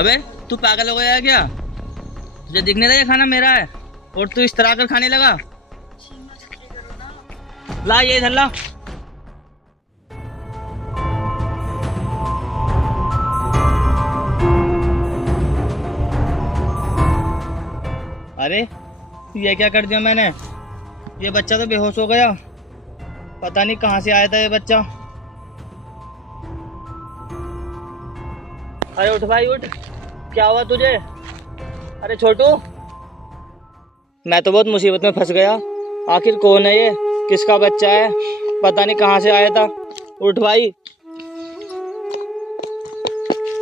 अबे तू पागल हो गया है क्या? तुझे दिख नहीं रहा ये खाना मेरा है और तू इस तरह कर खाने लगा? ला ये इधर ला। अरे ये क्या कर दिया मैंने? ये बच्चा तो बेहोश हो गया। पता नहीं कहाँ से आया था ये बच्चा। अरे उठ भाई उठ, क्या हुआ तुझे? अरे छोटू, मैं तो बहुत मुसीबत में फंस गया। आखिर कौन है ये? किसका बच्चा है? पता नहीं कहाँ से आया था। उठ भाई।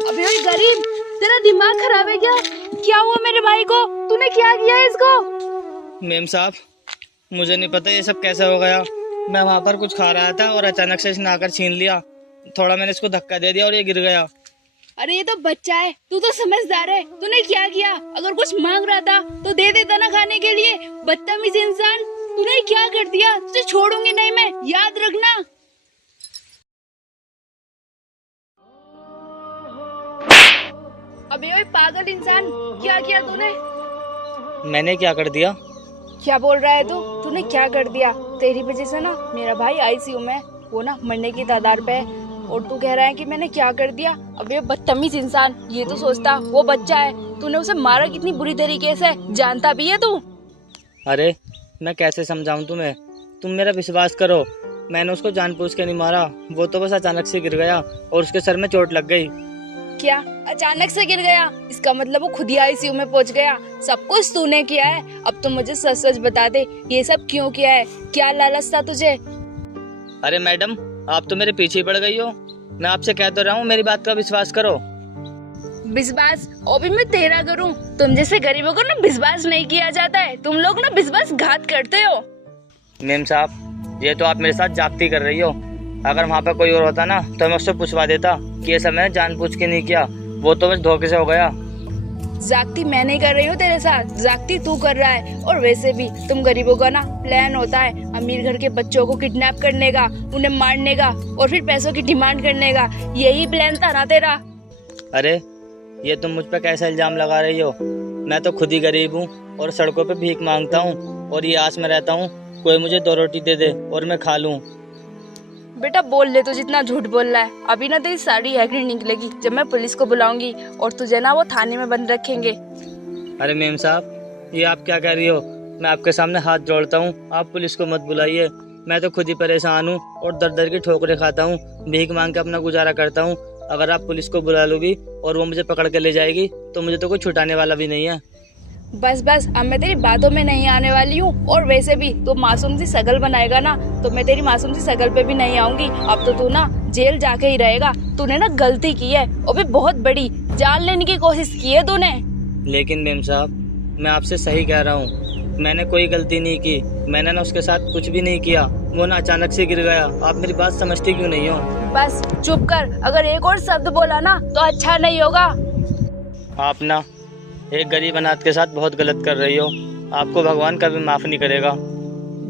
अबे ओए गरीब, तेरा दिमाग खराब है क्या? क्या हुआ मेरे भाई को? तूने क्या किया है इसको? मेम साहब, मुझे नहीं पता ये सब कैसे हो गया। मैं वहाँ पर कुछ खा रहा था और अचानक से इसने आकर छीन लिया। थोड़ा मैंने इसको धक्का दे दिया और ये गिर गया। अरे ये तो बच्चा है, तू तो समझदार है। तूने क्या किया? अगर कुछ मांग रहा था तो दे देता ना खाने के लिए। बदतमीज इंसान, तूने क्या कर दिया? तुझे छोड़ूंगी नहीं मैं, याद रखना। अबे ओए पागल इंसान, क्या किया तूने? मैंने क्या कर दिया? क्या बोल रहा है तू? तूने क्या कर दिया? तेरी वजह से ना मेरा भाई आईसीयू में, वो ना मरने की तादार पे है। और तू कह रहा है कि मैंने क्या कर दिया? अबे बदतमीज इंसान, ये तो सोचता वो बच्चा है। तूने उसे मारा कितनी बुरी तरीके से, जानता भी है तू? अरे मैं कैसे समझाऊं तुम्हें? तुम मेरा विश्वास करो, मैंने उसको जानबूझ के नहीं मारा। वो तो बस अचानक से गिर गया और उसके सर में चोट लग गई। क्या अचानक से गिर गया? इसका मतलब वो खुद ही आईसीयू में पहुंच गया। सब कुछ तूने किया है। अब तो मुझे सच सच बता दे, ये सब क्यों किया है? क्या लालच था तुझे? अरे मैडम, आप तो मेरे पीछे ही पड़ गई हो। मैं आपसे कह तो रहा हूँ, मेरी बात का विश्वास करो। विश्वास और भी मैं तेरा करूं? तुम जैसे गरीबों को ना विश्वास नहीं किया जाता है। तुम लोग ना विश्वासघात करते हो। मेम साहब, ये तो आप मेरे साथ जागती कर रही हो। अगर वहाँ पे कोई और होता ना तो मैं उससे पूछवा देता कि ये सब मैंने जानबूझ के नहीं किया। वो तो बस धोखे से हो गया। जागती मैं नहीं कर रही हूँ तेरे साथ, जागती तू कर रहा है। और वैसे भी तुम गरीबों का ना प्लान होता है अमीर घर के बच्चों को किडनैप करने का, उन्हें मारने का और फिर पैसों की डिमांड करने का। यही प्लान था ना तेरा? अरे ये तुम मुझ पे कैसा इल्जाम लगा रही हो? मैं तो खुद ही गरीब हूँ और सड़कों पे भीख मांगता हूँ और ये आस में रहता हूँ कोई मुझे 2 रोटी दे दे और मैं खा लूँ। बेटा बोल ले, तू जितना झूठ बोल रहा है। अभी ना तेरी सारी हैकड़ी निकलेगी जब मैं पुलिस को बुलाऊंगी और तुझे ना वो थाने में बंद रखेंगे। अरे मेम साहब, ये आप क्या कह रही हो? मैं आपके सामने हाथ जोड़ता हूँ, आप पुलिस को मत बुलाइए। मैं तो खुद ही परेशान हूँ और दर दर की ठोकरें खाता हूँ, भीख मांग के अपना गुजारा करता हूँ। अगर आप पुलिस को बुला लोगी और वो मुझे पकड़ के ले जाएगी तो मुझे तो कोई छुटाने वाला भी नहीं है। बस बस, अब मैं तेरी बातों में नहीं आने वाली हूँ। और वैसे भी तू मासूम सी शकल बनाएगा ना तो मैं तेरी मासूम सी शकल पे भी नहीं आऊंगी। अब तो तू ना जेल जाके ही रहेगा। तूने ना गलती की है और भी बहुत बड़ी, जान लेने की कोशिश की है तूने। लेकिन मेम साहब, मैं आपसे सही कह रहा हूँ, मैंने कोई गलती नहीं की। मैंने ना उसके साथ कुछ भी नहीं किया। वो ना अचानक से गिर गया। आप मेरी बात समझती क्यों नहीं हो? बस चुप कर, अगर एक और शब्द बोला ना तो अच्छा नहीं होगा। आप ना एक गरीब अनाथ के साथ बहुत गलत कर रही हो। आपको भगवान कभी माफ नहीं करेगा।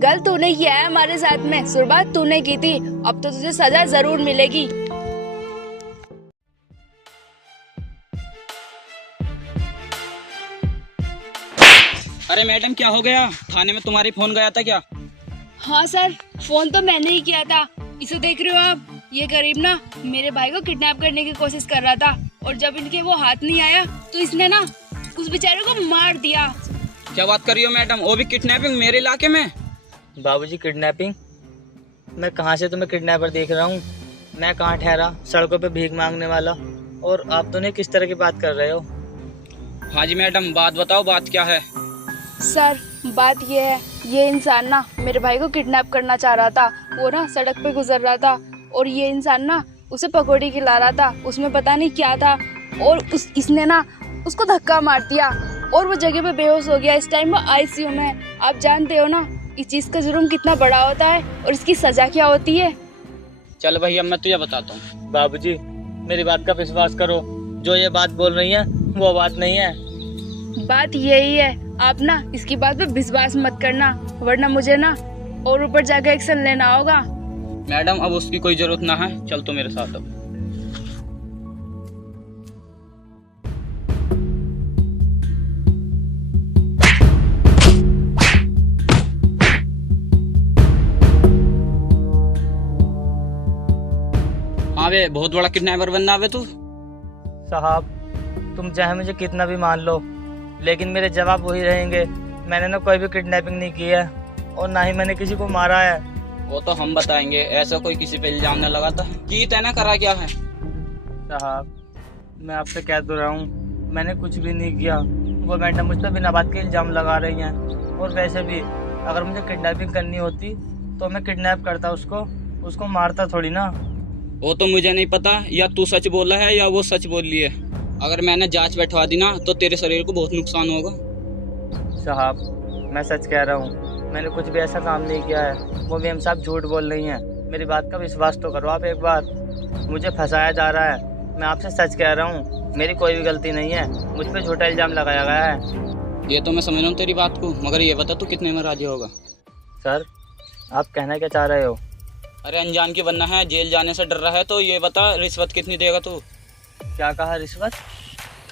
गलत तूने किया है हमारे साथ में, शुरुआत तूने की थी। अब तो तुझे सजा जरूर मिलेगी। अरे मैडम, क्या हो गया? थाने में तुम्हारी फोन गया था क्या? हाँ सर, फोन तो मैंने ही किया था। इसे देख रहे हो आप? ये गरीब ना मेरे भाई को किडनैप करने की कोशिश कर रहा था और जब इनके वो हाथ नहीं आया तो इसने ना उस बेचारे को मार दिया। क्या बात कर रही हो मैडम? वो भी किडनैपिंग मेरे इलाके में? बाबूजी किडनैपिंग? मैं कहाँ से तुम्हें किडनैपर देख रहा हूँ? मैं कहाँ ठहरा सड़कों पे भीख मांगने वाला, और आप तो नहीं किस तरह की बात कर रहे हो? हाँ जी मैडम, बात बताओ, बात क्या है? सर बात ये है, ये इंसान ना मेरे भाई को किडनैप करना चाह रहा था। वो ना सड़क पे गुजर रहा था और ये इंसान ना उसे पकौड़ी खिला रहा था। उसमें पता नहीं क्या था और इसने ना उसको धक्का मार दिया और वो जगह पे बेहोश हो गया। इस टाइम वो आईसीयू में है। आप जानते हो ना इस चीज का जुर्म कितना बड़ा होता है और इसकी सजा क्या होती है। चल भैया, मैं तुझे बताता हूँ। बाबूजी मेरी बात का विश्वास करो, जो ये बात बोल रही है वो बात नहीं है। बात यही है, आप ना इसकी बात पे विश्वास मत करना वरना मुझे ना और ऊपर जाकर एक्शन लेना होगा। मैडम अब उसकी कोई जरूरत ना है, चल तो मेरे साथ अब। हाँ वे बहुत बड़ा किडनैपर बनना वे तू। साहब तुम चाहे मुझे कितना भी मान लो, लेकिन मेरे जवाब वही रहेंगे। मैंने ना कोई भी किडनैपिंग नहीं की है और ना ही मैंने किसी को मारा है। वो तो हम बताएंगे, ऐसा कोई किसी पे इल्जाम न लगाता कि तैने करा क्या है। साहब मैं आपसे कह तो रहा हूँ, मैंने कुछ भी नहीं किया। वो मैडम मुझ पर बिना बात के इल्ज़ाम लगा रही हैं। और वैसे भी अगर मुझे किडनैपिंग करनी होती तो मैं किडनैप करता उसको मारता थोड़ी ना। वो तो मुझे नहीं पता, या तू सच बोला है या वो सच बोल रही है। अगर मैंने जांच बैठवा दी ना तो तेरे शरीर को बहुत नुकसान होगा। साहब मैं सच कह रहा हूँ, मैंने कुछ भी ऐसा काम नहीं किया है। वो मेम साहब झूठ बोल रही हैं। मेरी बात का विश्वास तो करो आप एक बार। मुझे फंसाया जा रहा है, मैं आपसे सच कह रहा हूँ। मेरी कोई भी गलती नहीं है, मुझ पर झूठा इल्ज़ाम लगाया गया है। ये तो मैं समझ रहा हूँ तेरी बात को, मगर ये बता तू कितने में राजी होगा। सर आप कहना क्या चाह रहे हो? अरे अनजान की बनना है, जेल जाने से डर रहा है तो ये बता रिश्वत कितनी देगा तू। क्या कहा? रिश्वत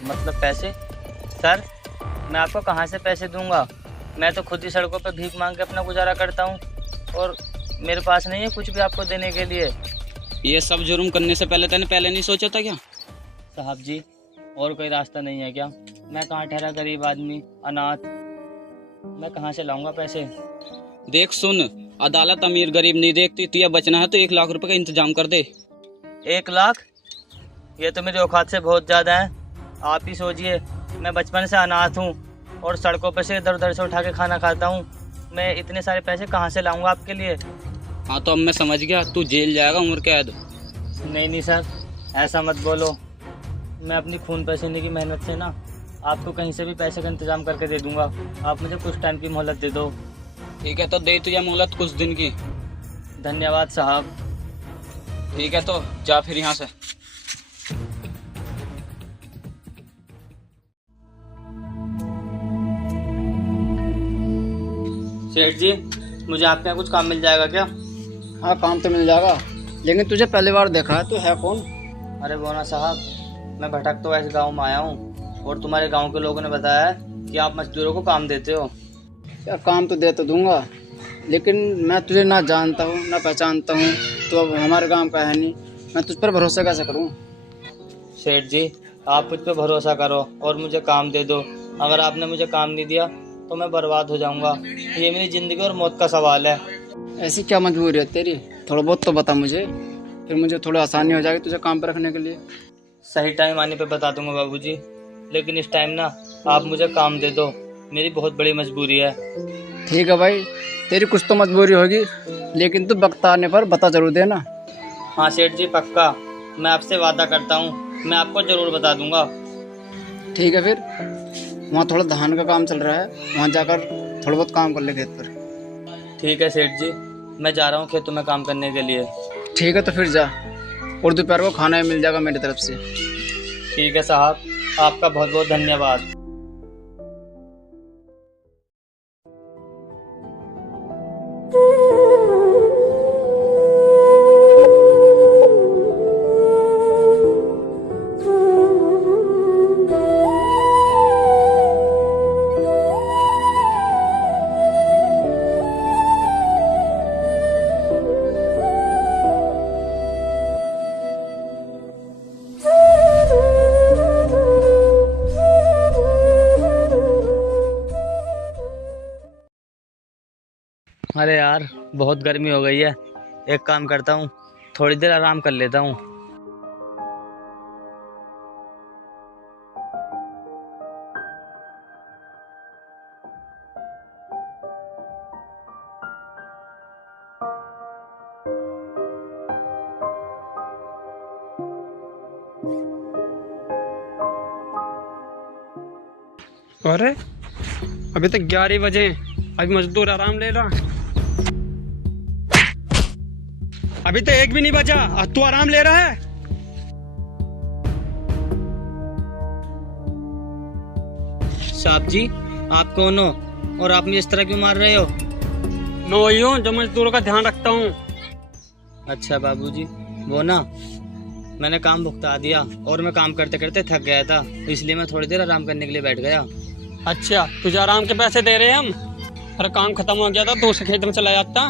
मतलब पैसे? सर मैं आपको कहाँ से पैसे दूंगा? मैं तो खुद ही सड़कों पर भीख मांग के अपना गुजारा करता हूँ और मेरे पास नहीं है कुछ भी आपको देने के लिए। ये सब जुर्म करने से पहले तैने पहले नहीं सोचा था क्या? साहब जी और कोई रास्ता नहीं है क्या? मैं कहाँ ठहरा गरीब आदमी, अनाथ, मैं कहाँ से लाऊंगा पैसे? देख सुन, अदालत अमीर गरीब नहीं देखती। तुझे बचना है तो 1 लाख रुपए का इंतजाम कर दे। 1 लाख? ये तो मेरी औकात से बहुत ज़्यादा है। आप ही सोचिए, मैं बचपन से अनाथ हूँ और सड़कों पर से इधर उधर से उठा के खाना खाता हूँ। मैं इतने सारे पैसे कहाँ से लाऊंगा आपके लिए? हाँ तो अब मैं समझ गया, तू जेल जाएगा, उम्र कैद। नहीं सर, ऐसा मत बोलो। मैं अपनी खून पसीने की मेहनत से ना आपको कहीं से भी पैसे का इंतजाम करके दे दूंगा। आप मुझे कुछ टाइम की मोहलत दे दो। ठीक है तो दे तुझे मोहलत कुछ दिन की। धन्यवाद साहब। ठीक है तो जा फिर यहाँ से। सेठ जी मुझे आपके यहाँ कुछ काम मिल जाएगा क्या? हाँ काम तो मिल जाएगा, लेकिन तुझे पहली बार देखा है, तू है कौन? अरे बोना साहब, मैं भटक तो ऐसे गांव में आया हूँ और तुम्हारे गांव के लोगों ने बताया है कि आप मजदूरों को काम देते हो। यार काम तो दे तो दूंगा, लेकिन मैं तुझे ना जानता हूँ ना पहचानता हूँ, तो अब हमारे गांव का है नहीं, मैं तुझ पर भरोसा कैसे करूँ? सेठ जी आप मुझ पर भरोसा करो और मुझे काम दे दो। अगर आपने मुझे काम नहीं दिया तो मैं बर्बाद हो जाऊंगा। ये मेरी ज़िंदगी और मौत का सवाल है। ऐसी क्या मजबूरी है तेरी? थोड़ा बहुत तो बता मुझे, फिर मुझे थोड़ी आसानी हो जाएगी तुझे काम पर रखने के लिए। सही टाइम आने पे बता दूंगा बाबूजी, लेकिन इस टाइम ना आप मुझे काम दे दो। मेरी बहुत बड़ी मजबूरी है। ठीक है भाई, तेरी कुछ तो मजबूरी होगी, लेकिन तू वक्त आने पर बता जरूर देना। हाँ सेठ जी पक्का, मैं आपसे वादा करता हूँ, मैं आपको ज़रूर बता दूंगा। ठीक है फिर, वहाँ थोड़ा धान का काम चल रहा है, वहाँ जाकर थोड़ा बहुत काम कर ले खेत पर। ठीक है सेठ जी, मैं जा रहा हूँ खेतों में काम करने के लिए। ठीक है तो फिर जा, और दोपहर को खाना भी मिल जाएगा मेरी तरफ से। ठीक है साहब, आपका बहुत बहुत धन्यवाद। अरे यार बहुत गर्मी हो गई है, एक काम करता हूँ, थोड़ी देर आराम कर लेता हूँ। अरे अभी तक 11 बजे, अभी मजदूर आराम ले रहा। अभी तो 1 भी नहीं बजा और तू आराम ले रहा है। साहब जी आप कौन हो और आप मुझे इस तरह क्यों मार रहे हो? मैं वही हूँ जो मजदूरों का ध्यान रखता हूँ। अच्छा बाबूजी, वो ना मैंने काम भुगता दिया और मैं काम करते करते थक गया था, इसलिए मैं थोड़ी देर आराम करने के लिए बैठ गया। अच्छा तुझे आराम के पैसे दे रहे हैं हम? अरे काम खत्म हो गया था तो उसे खेत में चला जाता।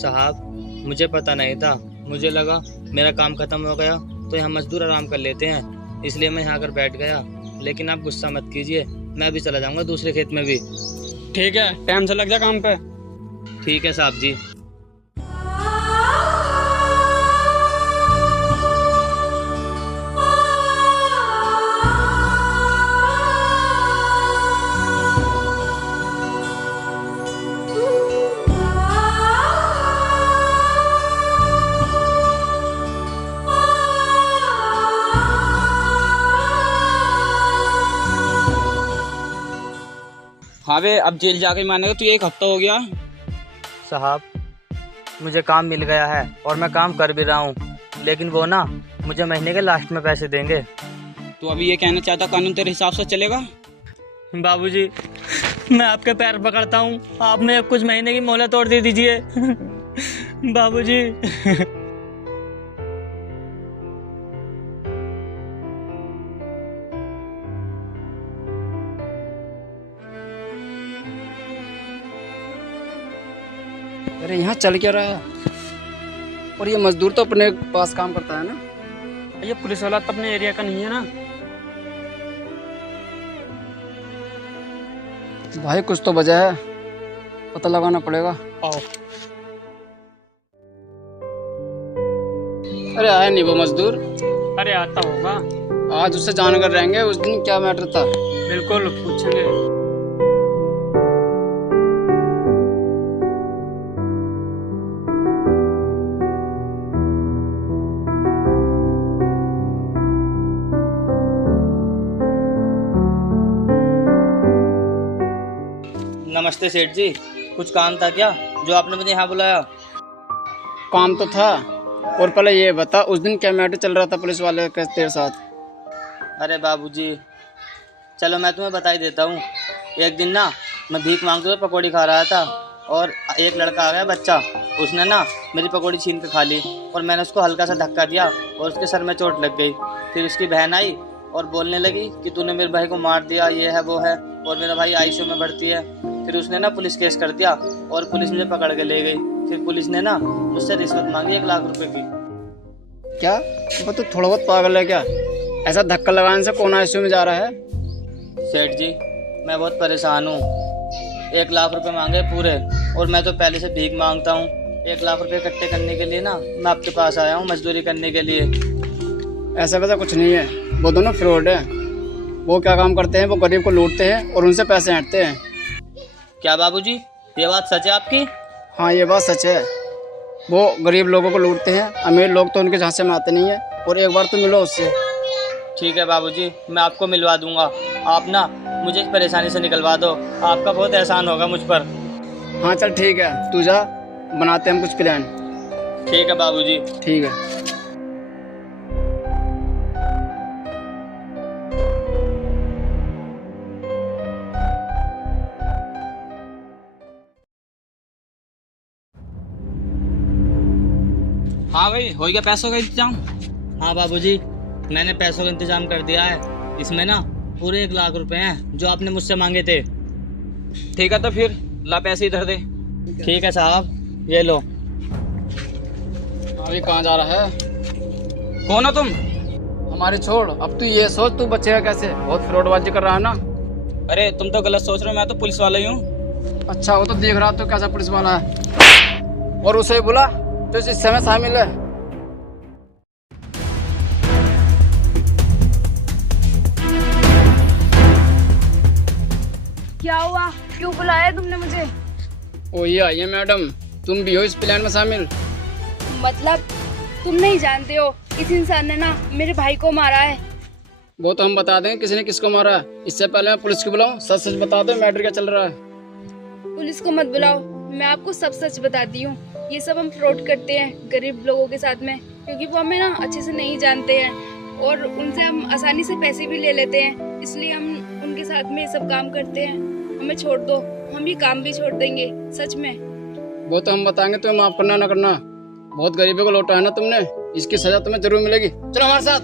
साहब मुझे पता नहीं था मुझे लगा मेरा काम खत्म हो गया तो यहाँ मजदूर आराम कर लेते हैं, इसलिए मैं यहाँ आकर बैठ गया। लेकिन आप गुस्सा मत कीजिए, मैं भी चला जाऊँगा दूसरे खेत में भी। ठीक है, टाइम से लग जा काम पे। ठीक है साहब जी। हाँ बे, अब जेल जाके मानेगा तू, 1 हफ्ता हो गया। साहब मुझे काम मिल गया है और मैं काम कर भी रहा हूँ, लेकिन वो ना मुझे महीने के लास्ट में पैसे देंगे। तू अभी ये कहना चाहता कानून तेरे हिसाब से चलेगा? बाबूजी मैं आपके पैर पकड़ता हूँ, आप मुझे कुछ महीने की मोहलत और दे दीजिए। बाबूजी। अरे यहाँ चल क्या रहा है? और ये मजदूर तो अपने पास काम करता है ना? ये पुलिस वाला तो अपने एरिया का नहीं है ना। भाई कुछ तो वजह है, पता लगाना पड़ेगा। आओ। अरे आया नहीं वो मजदूर? अरे आता होगा। आज उससे जानकर रहेंगे उस दिन क्या मैटर था। बिल्कुल पूछेंगे। नमस्ते सेठ जी, कुछ काम था क्या जो आपने मुझे यहाँ बुलाया? काम तो था, और पहले ये बता उस दिन क्या मैटर चल रहा था पुलिस वाले के तेरे साथ? अरे बाबूजी चलो मैं तुम्हें बता ही देता हूँ। एक दिन ना मैं भीख मांगते हुए पकौड़ी खा रहा था और एक लड़का आ गया बच्चा, उसने ना मेरी पकौड़ी छीन के खा ली और मैंने उसको हल्का सा धक्का दिया और उसके सर में चोट लग गई। फिर उसकी बहन आई और बोलने लगी कि तूने मेरे भाई को मार दिया, ये है वो है, और मेरा भाई आईसीयू में भर्ती है। फिर उसने ना पुलिस केस कर दिया और पुलिस मुझे पकड़ के ले गई। फिर पुलिस ने ना मुझसे रिश्वत मांगी 1 लाख रुपए की। क्या वो तो थोड़ा बहुत पागल है क्या? ऐसा धक्का लगाने से कौन आईसीयू में जा रहा है? सेठ जी मैं बहुत परेशान हूँ, 1 लाख रुपए मांगे पूरे, और मैं तो पहले से भीख मांगता हूँ। 1 लाख रुपए इकट्ठे करने के लिए ना मैं आपके पास आया हूँ मजदूरी करने के लिए। ऐसा वैसा कुछ नहीं है, वो दोनों फ्रॉड है। वो क्या काम करते हैं, वो गरीब को लूटते हैं और उनसे पैसे हटते हैं। क्या बाबूजी ये बात सच है आपकी? हाँ ये बात सच है। वो गरीब लोगों को लूटते हैं, अमीर लोग तो उनके झांसे में आते नहीं है। और एक बार तो मिलो उससे। ठीक है बाबूजी, मैं आपको मिलवा दूंगा। आप ना मुझे इस परेशानी से निकलवा दो, आपका बहुत एहसान होगा मुझ पर। हाँ चल ठीक है, तू जा, बनाते हैं हम कुछ प्लान। ठीक है बाबूजी। ठीक है। हाँ भाई, हो गया पैसों का इंतजाम? हाँ बाबूजी मैंने पैसों का इंतजाम कर दिया है। इसमें ना पूरे 1 लाख रुपए हैं जो आपने मुझसे मांगे थे। ठीक है तो फिर ला पैसे इधर दे। ठीक है साहब, ये लो। अभी कहाँ जा रहा है? कौन हो तुम? हमारी छोड़, अब तू ये सोच तू बचेगा कैसे। बहुत फ्रॉडबाजी कर रहा है ना। अरे तुम तो गलत सोच रहे हो, मैं तो पुलिस वाला ही हूँ। अच्छा वो तो देख रहा तो कैसा पुलिस वाला है। और उसे बुला जो इस हिस्से में शामिल है। क्या हुआ, क्यों बुलाया तुमने मुझे? ओ ये आइए मैडम, तुम भी हो इस प्लान में शामिल? मतलब तुम नहीं जानते हो, इस इंसान ने ना मेरे भाई को मारा है। वो तो हम बता दें किसी ने किसको मारा है। इससे पहले मैं पुलिस को बुलाऊं? सच सच बता दो मैटर क्या चल रहा है। पुलिस को मत बुलाओ, मैं आपको सब सच बताती हूँ। ये सब हम फ्रॉड करते हैं गरीब लोगों के साथ में, क्योंकि वो हमें ना अच्छे से नहीं जानते हैं और उनसे हम आसानी से पैसे भी ले लेते हैं, इसलिए हम उनके साथ में ये सब काम करते हैं। हमें छोड़ दो, हम ये काम भी छोड़ देंगे, सच में। वो तो हम बताएंगे, तुम्हें माफ करना ना करना। बहुत गरीबी को लौटा है ना तुमने, इसकी सजा तुम्हें जरूर मिलेगी। चलो हमारे साथ।